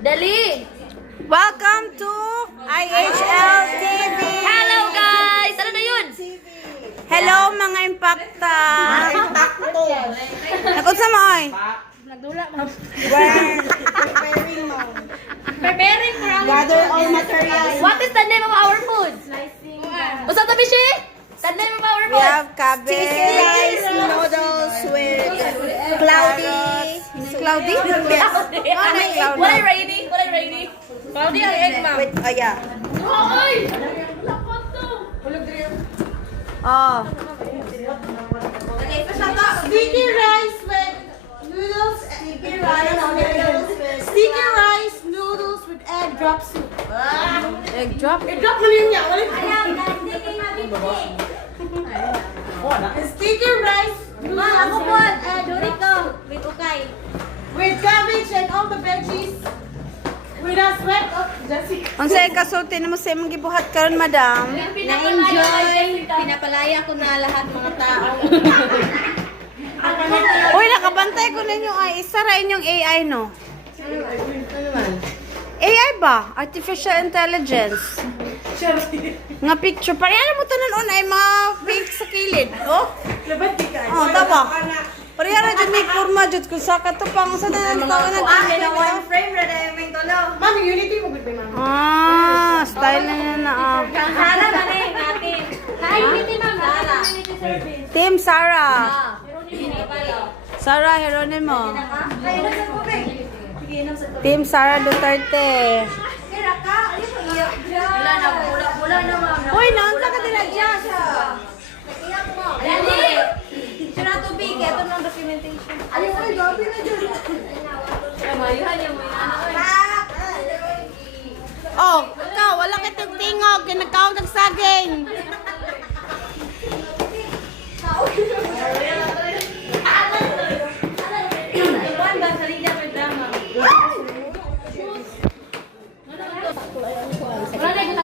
Dali! Welcome to IHL TV. Hello guys! Ano na yun? Hello mga impacta. Nakot sa mo oy. Nagdula, ma'am. Preparing mo. Preparing for our Gather all materials. What is the name of our food? Usap to, Bishi? The name of our We food? have cabbage, rice, noodles with cloudy. Cloudy? What ay rainy? What ay rainy? Cloudy ang egg, ma'am. With, oh yeah. Ay! Lakot to! Oh. Sticky rice with noodles. Sticky rice noodles with egg drop soup. Egg drop. Drop mo yun niya. Sticky rice noodles with egg With ukay. with cabbage and all the veggies. With a sweat of Jessica. Ang say kasulti mo sa imong gibuhat karon, madam. Na-enjoy. Pinapalaya ko na lahat mga tao. Uy, nakabantay ko ninyo ay isa ra inyong AI no. AI ba? Artificial Intelligence. Nga picture. Pareha mo tanan on ay mga pink sa kilid. Oh? Oh, tama. Pareha ra jud may kurma jud kung sa katupang sa tanan tao na kilid. frame red ay may tolo. Ma'am, unity mo good ba, ma'am? Ah, style na yan na. Sara na rin natin. Hi, hindi ma'am. Sara. Team Sarah. Hindi pa rin. Sarah Geronimo. Team Sarah Duterte. Wala na, wala na ma'am. Uy, naunta ka din na dyan. Dali! Sira tubig, ito ng documentation. Ay, gabi na dyan. Mayuhan yung may ano. Oh, ikaw, wala kitong tingog. Kinakaw